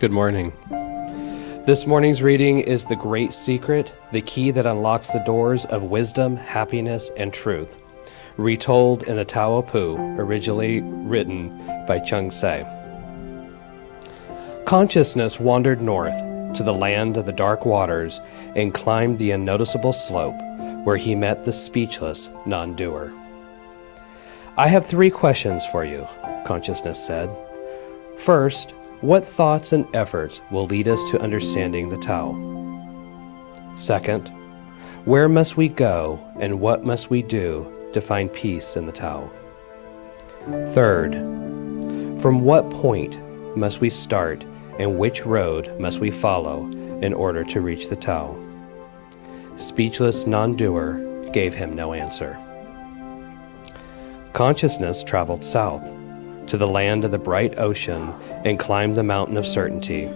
Good morning. This morning's reading is The Great Secret, the key that unlocks the doors of wisdom, happiness, and truth, retold in the Tao Pu, originally written by Chung Tse. Consciousness wandered north to the land of the dark waters and climbed the unnoticeable slope where he met the speechless non-doer. I have 3 questions for you, consciousness said. First, what thoughts and efforts will lead us to understanding the Tao? Second, where must we go and what must we do to find peace in the Tao? Third, from what point must we start and which road must we follow in order to reach the Tao? Speechless non-doer gave him no answer. Consciousness traveled south to the land of the bright ocean and climbed the mountain of certainty,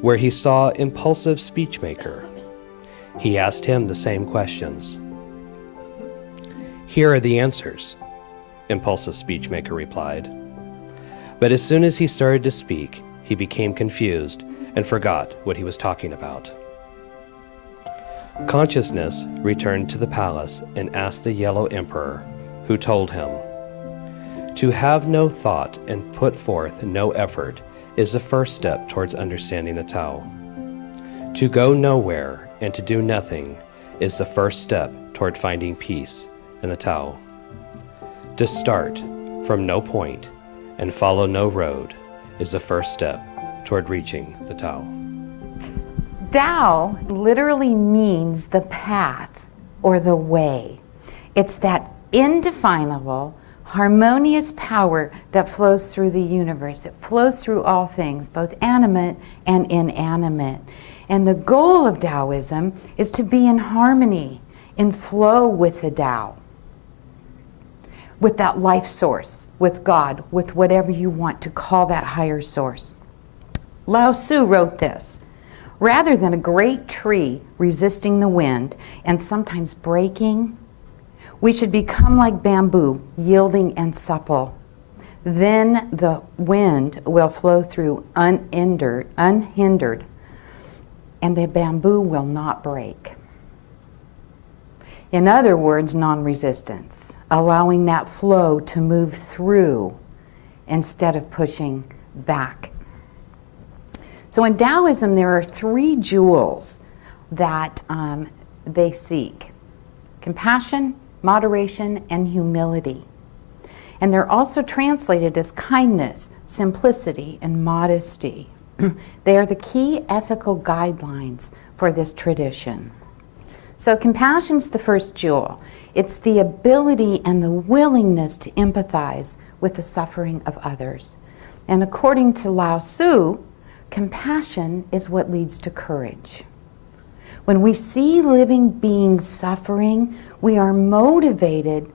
where he saw impulsive speechmaker. He asked him the same questions. Here are the answers, impulsive speechmaker replied. But as soon as he started to speak, he became confused and forgot what he was talking about. Consciousness returned to the palace and asked the Yellow Emperor, who told him, "To have no thought and put forth no effort is the first step towards understanding the Tao. To go nowhere and to do nothing is the first step toward finding peace in the Tao. To start from no point and follow no road is the first step toward reaching the Tao." Tao literally means the path or the way. It's that indefinable, harmonious power that flows through the universe. It flows through all things, both animate and inanimate. And the goal of Taoism is to be in harmony, in flow with the Tao, with that life source, with God, with whatever you want to call that higher source. Lao Tzu wrote this: "Rather than a great tree resisting the wind and sometimes breaking, we should become like bamboo, yielding and supple. Then the wind will flow through unhindered, and the bamboo will not break." In other words, non-resistance, allowing that flow to move through instead of pushing back. So in Taoism, there are 3 jewels that they seek: compassion, moderation, and humility. And they're also translated as kindness, simplicity, and modesty. They are the key ethical guidelines for this tradition. So compassion's the first jewel. It's the ability and the willingness to empathize with the suffering of others. And according to Lao Tzu, compassion is what leads to courage. When we see living beings suffering, we are motivated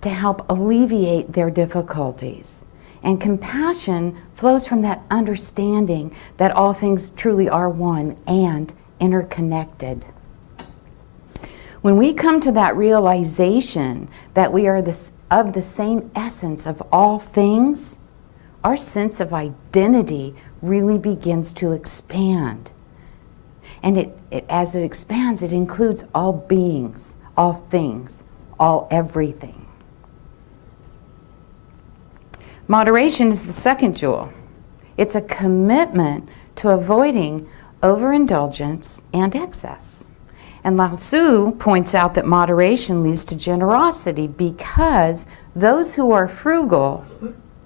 to help alleviate their difficulties. And compassion flows from that understanding that all things truly are one and interconnected. When we come to that realization that we are of the same essence of all things, our sense of identity really begins to expand. And as it expands, it includes all beings, all things, all everything. Moderation is the second jewel. It's a commitment to avoiding overindulgence and excess. And Lao Tzu points out that moderation leads to generosity because those who are frugal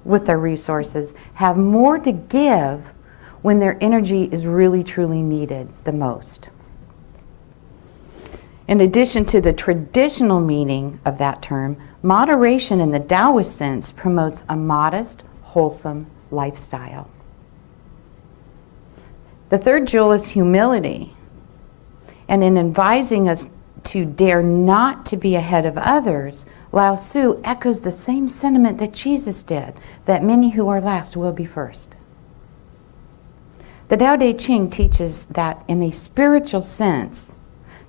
with their resources have more to give when their energy is really truly needed the most. In addition to the traditional meaning of that term, moderation in the Taoist sense promotes a modest, wholesome lifestyle. The third jewel is humility. And in advising us to dare not to be ahead of others, Lao Tzu echoes the same sentiment that Jesus did, that many who are last will be first. The Tao Te Ching teaches that in a spiritual sense,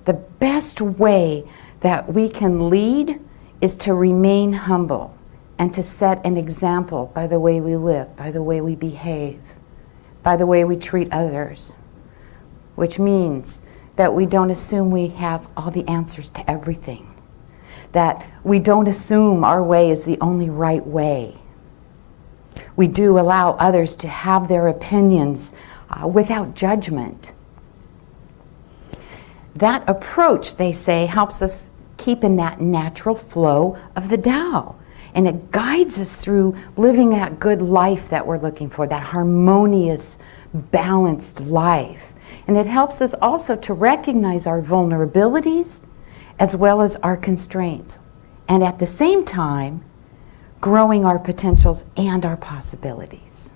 the best way that we can lead is to remain humble and to set an example by the way we live, by the way we behave, by the way we treat others, which means that we don't assume we have all the answers to everything, that we don't assume our way is the only right way. We do allow others to have their opinions without judgment. That approach, they say, helps us keep in that natural flow of the Tao. And it guides us through living that good life that we're looking for, that harmonious, balanced life. And it helps us also to recognize our vulnerabilities as well as our constraints. And at the same time, growing our potentials and our possibilities.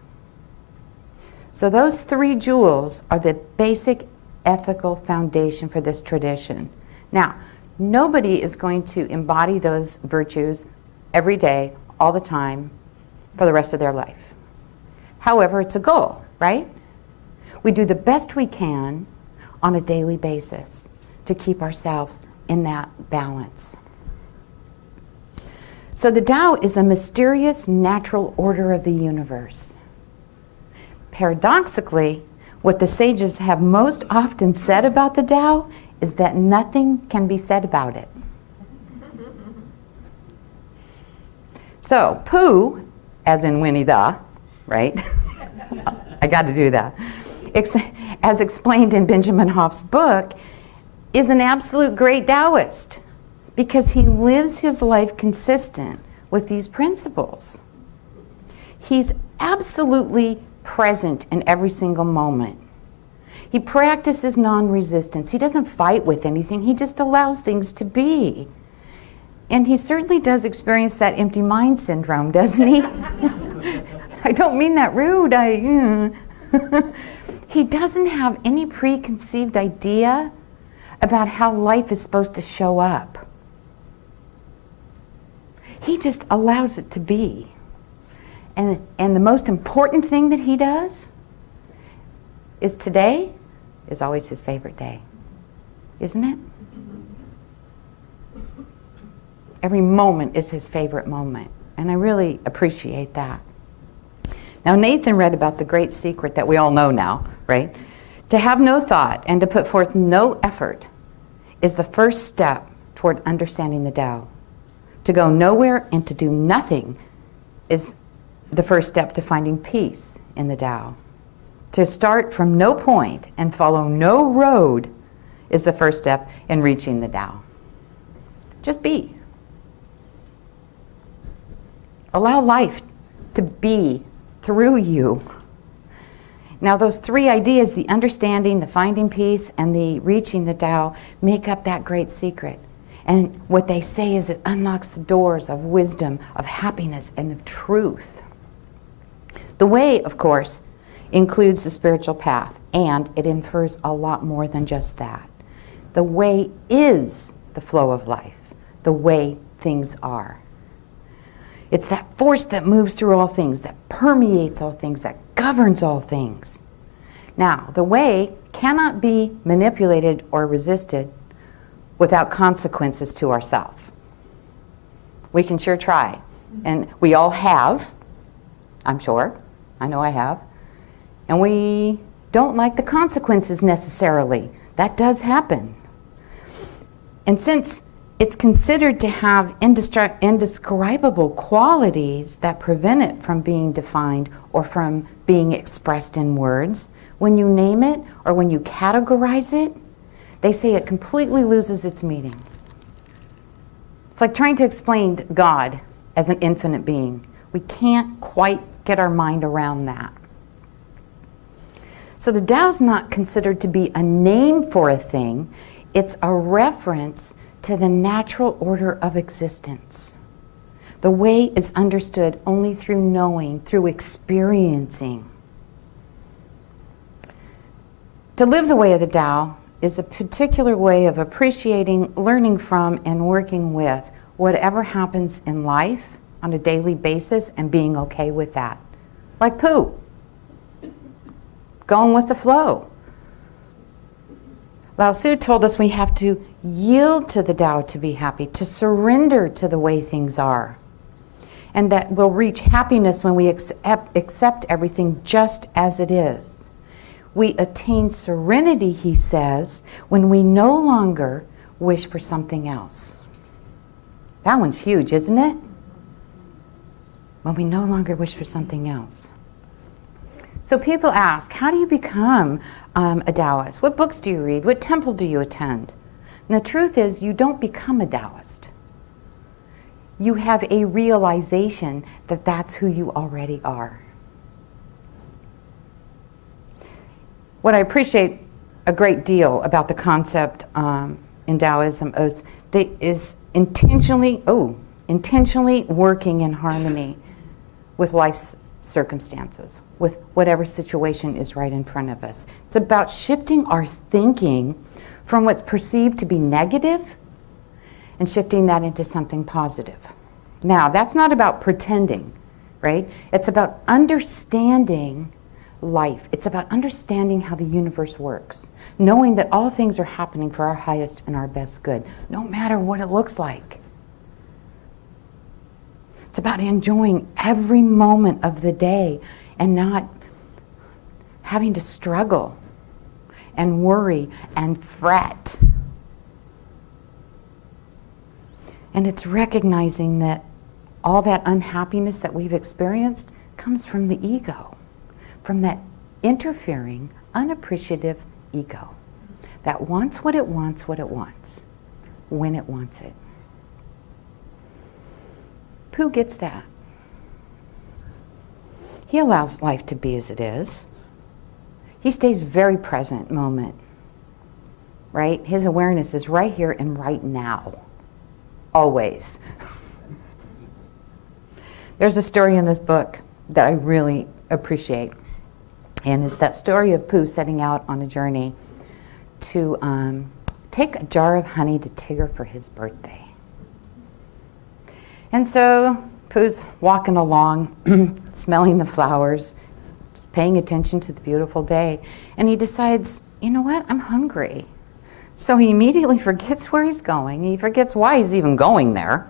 So those three jewels are the basic ethical foundation for this tradition. Now, nobody is going to embody those virtues every day, all the time, for the rest of their life. However, it's a goal, right? We do the best we can on a daily basis to keep ourselves in that balance. So the Tao is a mysterious natural order of the universe. Paradoxically, what the sages have most often said about the Tao is that nothing can be said about it. So, Pooh, as in Winnie the, right? I got to do that. As explained in Benjamin Hoff's book, is an absolute great Taoist because he lives his life consistent with these principles. He's absolutely present in every single moment. He practices non-resistance. He doesn't fight with anything. He just allows things to be. And he certainly does experience that empty mind syndrome, doesn't he? I don't mean that rude. He doesn't have any preconceived idea about how life is supposed to show up. He just allows it to be. And the most important thing that he does is today is always his favorite day, isn't it? Every moment is his favorite moment, and I really appreciate that. Now, Nathan read about the great secret that we all know now, right? To have no thought and to put forth no effort is the first step toward understanding the Tao. To go nowhere and to do nothing is the first step to finding peace in the Tao. To start from no point and follow no road is the first step in reaching the Tao. Just be. Allow life to be through you. Now, those three ideas, the understanding, the finding peace, and the reaching the Tao, make up that great secret. And what they say is it unlocks the doors of wisdom, of happiness, and of truth. The way, of course, includes the spiritual path, and it infers a lot more than just that. The way is the flow of life, the way things are. It's that force that moves through all things, that permeates all things, that governs all things. Now, the way cannot be manipulated or resisted without consequences to ourselves. We can sure try, and we all have, I'm sure. I know I have. And we don't like the consequences necessarily. That does happen. And since it's considered to have indescribable qualities that prevent it from being defined or from being expressed in words, when you name it or when you categorize it, they say it completely loses its meaning. It's like trying to explain God as an infinite being. We can't quite get our mind around that. So the Tao's not considered to be a name for a thing. It's a reference to the natural order of existence. The way is understood only through knowing, through experiencing. To live the way of the Tao is a particular way of appreciating, learning from, and working with whatever happens in life on a daily basis and being okay with that. Like Pooh, going with the flow. Lao Tzu told us we have to yield to the Tao to be happy, to surrender to the way things are. And that we'll reach happiness when we accept everything just as it is. We attain serenity, he says, when we no longer wish for something else. That one's huge, isn't it? When we no longer wish for something else. So people ask, how do you become a Taoist? What books do you read? What temple do you attend? And the truth is, you don't become a Taoist. You have a realization that that's who you already are. What I appreciate a great deal about the concept in Taoism is intentionally working in harmony with life's circumstances, with whatever situation is right in front of us. It's about shifting our thinking from what's perceived to be negative and shifting that into something positive. Now, that's not about pretending, right? It's about understanding life. It's about understanding how the universe works, knowing that all things are happening for our highest and our best good, no matter what it looks like. It's about enjoying every moment of the day and not having to struggle and worry and fret. And it's recognizing that all that unhappiness that we've experienced comes from the ego, from that interfering, unappreciative ego that wants what it wants, when it wants it. Who gets that? He allows life to be as it is. He stays very present moment, right? His awareness is right here and right now, always. There's a story in this book that I really appreciate, and it's that story of Pooh setting out on a journey to take a jar of honey to Tigger for his birthday. And so Pooh's walking along, smelling the flowers, just paying attention to the beautiful day. And he decides, you know what, I'm hungry. So he immediately forgets where he's going. He forgets why he's even going there.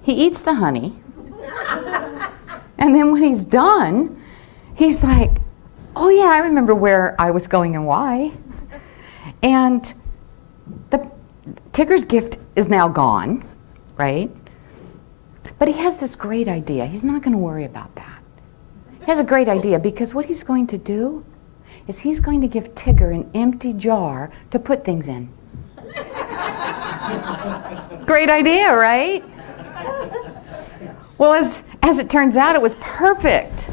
He eats the honey. And then when he's done, he's like, oh yeah, I remember where I was going and why. And Tigger's gift is now gone. Right? But he has this great idea. He's not going to worry about that. He has a great idea because what he's going to do is he's going to give Tigger an empty jar to put things in. Great idea, right? Well, as it turns out, it was perfect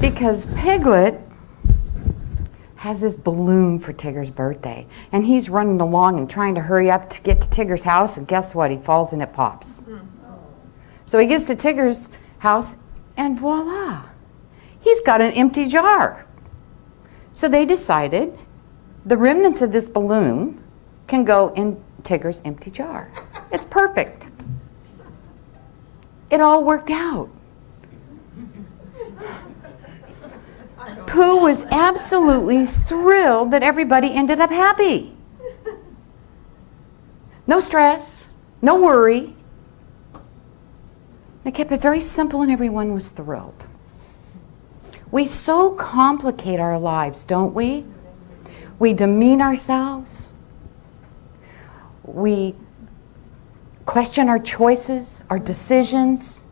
because Piglet has this balloon for Tigger's birthday. And he's running along and trying to hurry up to get to Tigger's house, and guess what? He falls and it pops. So he gets to Tigger's house, and voila, he's got an empty jar. So they decided the remnants of this balloon can go in Tigger's empty jar. It's perfect. It all worked out. Pooh was absolutely thrilled that everybody ended up happy. No stress, no worry. They kept it very simple and everyone was thrilled. We so complicate our lives, don't we? We demean ourselves. We question our choices, our decisions.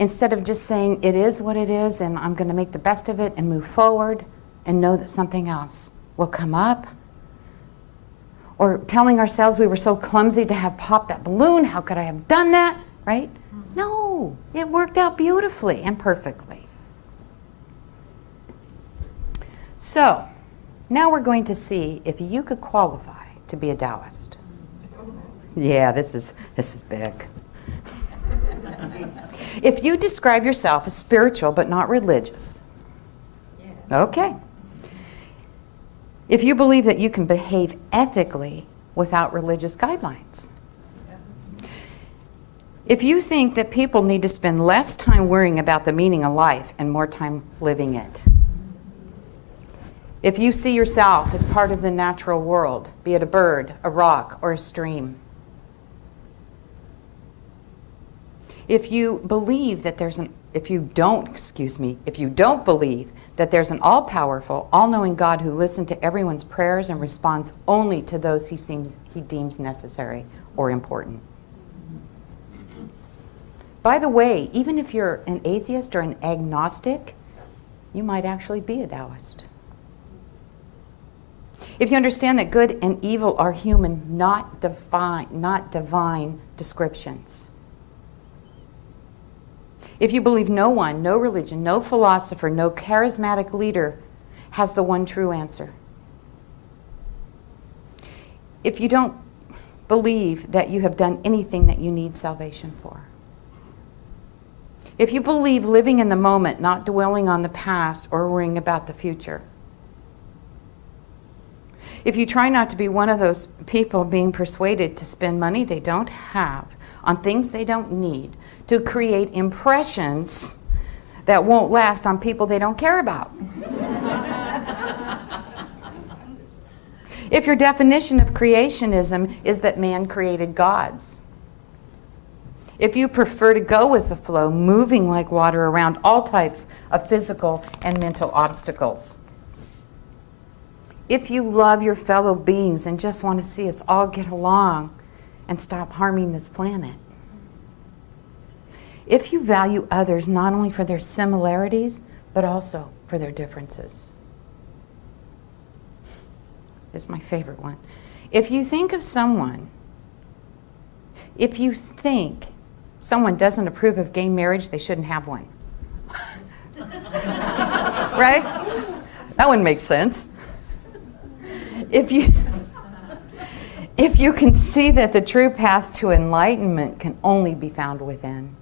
Instead of just saying, it is what it is, and I'm going to make the best of it and move forward and know that something else will come up. Or telling ourselves we were so clumsy to have popped that balloon, how could I have done that, right? No, it worked out beautifully and perfectly. So, now we're going to see if you could qualify to be a Taoist. Yeah, this is big. If you describe yourself as spiritual but not religious, okay. If you believe that you can behave ethically without religious guidelines. If you think that people need to spend less time worrying about the meaning of life and more time living it. If you see yourself as part of the natural world, be it a bird, a rock, or a stream. If you believe that if you don't believe that there's an all-powerful, all-knowing God who listens to everyone's prayers and responds only to those he deems necessary or important. By the way, even if you're an atheist or an agnostic, you might actually be a Taoist. If you understand that good and evil are human, not divine descriptions. If you believe no one, no religion, no philosopher, no charismatic leader has the one true answer. If you don't believe that you have done anything that you need salvation for. If you believe living in the moment, not dwelling on the past or worrying about the future. If you try not to be one of those people being persuaded to spend money they don't have on things they don't need to create impressions that won't last on people they don't care about. If your definition of creationism is that man created gods. If you prefer to go with the flow, moving like water around all types of physical and mental obstacles. If you love your fellow beings and just want to see us all get along and stop harming this planet. If you value others not only for their similarities, but also for their differences. This is my favorite one. If you think someone doesn't approve of gay marriage, they shouldn't have one. Right? That one makes sense. If you can see that the true path to enlightenment can only be found within.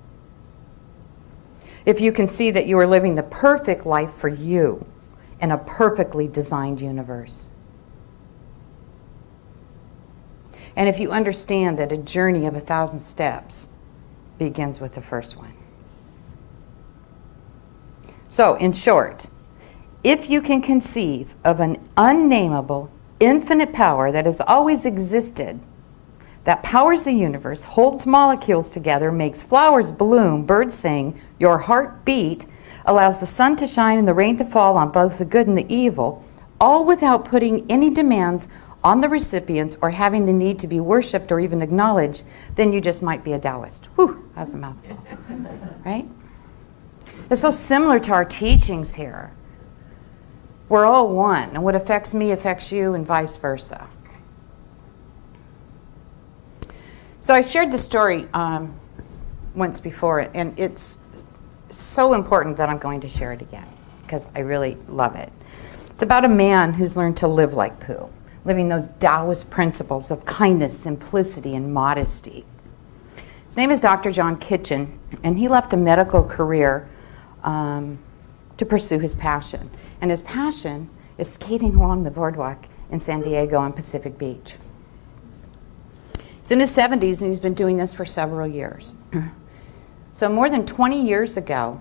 If you can see that you are living the perfect life for you in a perfectly designed universe. And if you understand that a journey of 1,000 steps begins with the first one. So, in short, if you can conceive of an unnameable, infinite power that has always existed, that powers the universe, holds molecules together, makes flowers bloom, birds sing, your heart beat, allows the sun to shine and the rain to fall on both the good and the evil, all without putting any demands on the recipients or having the need to be worshipped or even acknowledged, then you just might be a Taoist. Whew, that's a mouthful, right? It's so similar to our teachings here. We're all one, and what affects me affects you, and vice versa. So I shared this story once before, and it's so important that I'm going to share it again, because I really love it. It's about a man who's learned to live like Pooh, living those Taoist principles of kindness, simplicity, and modesty. His name is Dr. John Kitchen, and he left a medical career to pursue his passion. And his passion is skating along the boardwalk in San Diego on Pacific Beach. He's in his 70s, and he's been doing this for several years. So more than 20 years ago,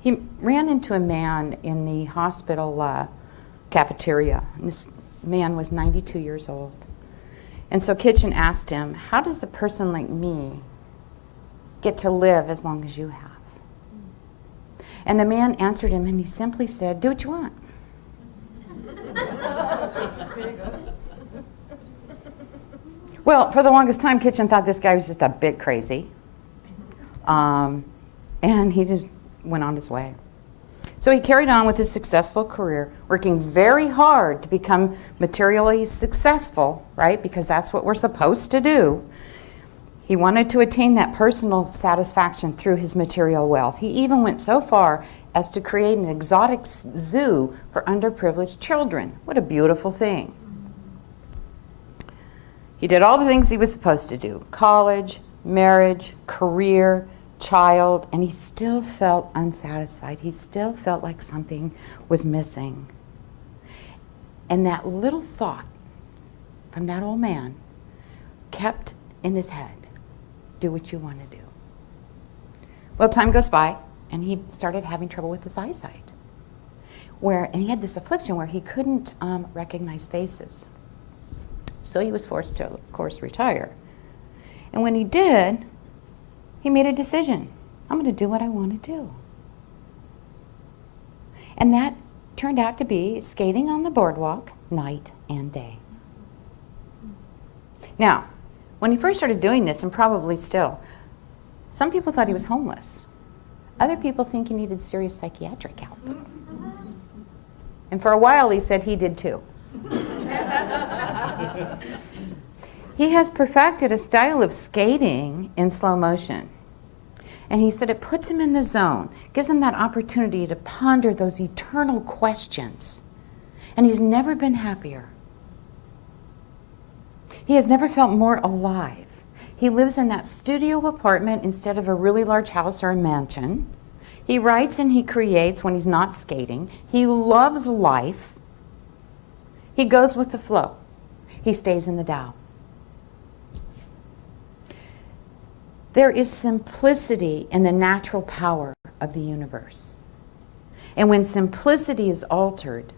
he ran into a man in the hospital cafeteria. And this man was 92 years old. And so Kitchen asked him, how does a person like me get to live as long as you have? And the man answered him, and he simply said, do what you want. Well, for the longest time, Kitchen thought this guy was just a bit crazy. And he just went on his way. So he carried on with his successful career, working very hard to become materially successful, right? Because that's what we're supposed to do. He wanted to attain that personal satisfaction through his material wealth. He even went so far as to create an exotic zoo for underprivileged children. What a beautiful thing. He did all the things he was supposed to do: college, marriage, career, child, and he still felt unsatisfied. He still felt like something was missing. And that little thought from that old man kept in his head: do what you want to do. Well, time goes by, and he started having trouble with his eyesight. And he had this affliction where he couldn't recognize faces. So he was forced to, of course, retire. And when he did, he made a decision. I'm going to do what I want to do. And that turned out to be skating on the boardwalk night and day. Now, when he first started doing this, and probably still, some people thought he was homeless. Other people think he needed serious psychiatric help. And for a while, he said he did too. He has perfected a style of skating in slow motion. And he said it puts him in the zone, gives him that opportunity to ponder those eternal questions. And he's never been happier. He has never felt more alive. He lives in that studio apartment instead of a really large house or a mansion. He writes and he creates when he's not skating. He loves life. He goes with the flow. He stays in the Tao. There is simplicity in the natural power of the universe. And when simplicity is altered,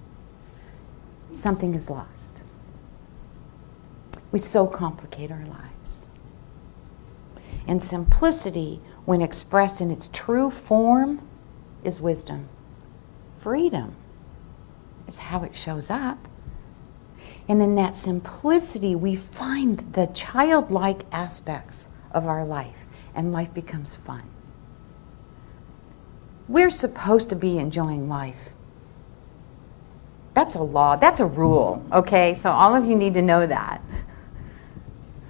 something is lost. We so complicate our lives. And simplicity, when expressed in its true form, is wisdom. Freedom is how it shows up. And in that simplicity, we find the childlike aspects of our life, and life becomes fun. We're supposed to be enjoying life. That's a law, that's a rule, okay? So all of you need to know that.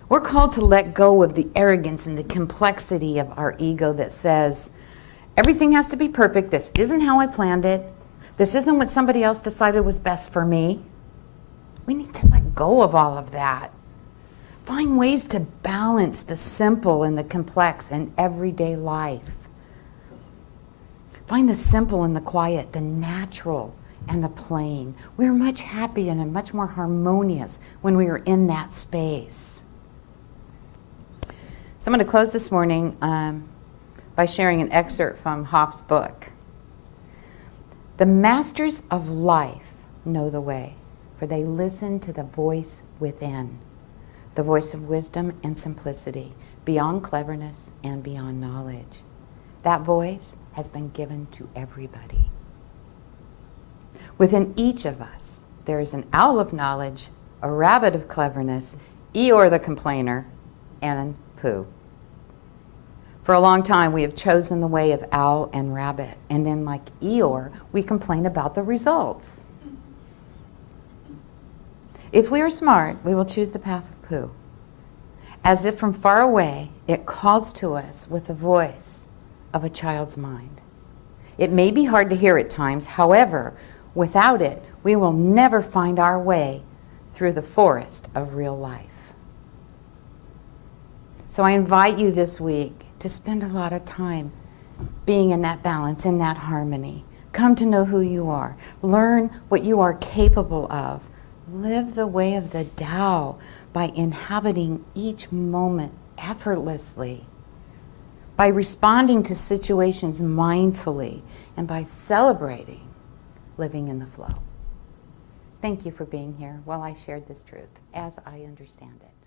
We're called to let go of the arrogance and the complexity of our ego that says, everything has to be perfect, this isn't how I planned it, this isn't what somebody else decided was best for me. We need to let go of all of that. Find ways to balance the simple and the complex in everyday life. Find the simple and the quiet, the natural and the plain. We're much happier and much more harmonious when we are in that space. So I'm going to close this morning by sharing an excerpt from Hoff's book. The masters of life know the way, for they listen to the voice within. The voice of wisdom and simplicity, beyond cleverness and beyond knowledge. That voice has been given to everybody. Within each of us, there is an owl of knowledge, a rabbit of cleverness, Eeyore the complainer, and Pooh. For a long time, we have chosen the way of owl and rabbit, and then like Eeyore, we complain about the results. If we are smart, we will choose the path of Pooh. As if from far away, it calls to us with the voice of a child's mind. It may be hard to hear at times, however, without it, we will never find our way through the forest of real life. So I invite you this week to spend a lot of time being in that balance, in that harmony. Come to know who you are. Learn what you are capable of. Live the way of the Tao by inhabiting each moment effortlessly, by responding to situations mindfully, and by celebrating living in the flow. Thank you for being here while I shared this truth as I understand it.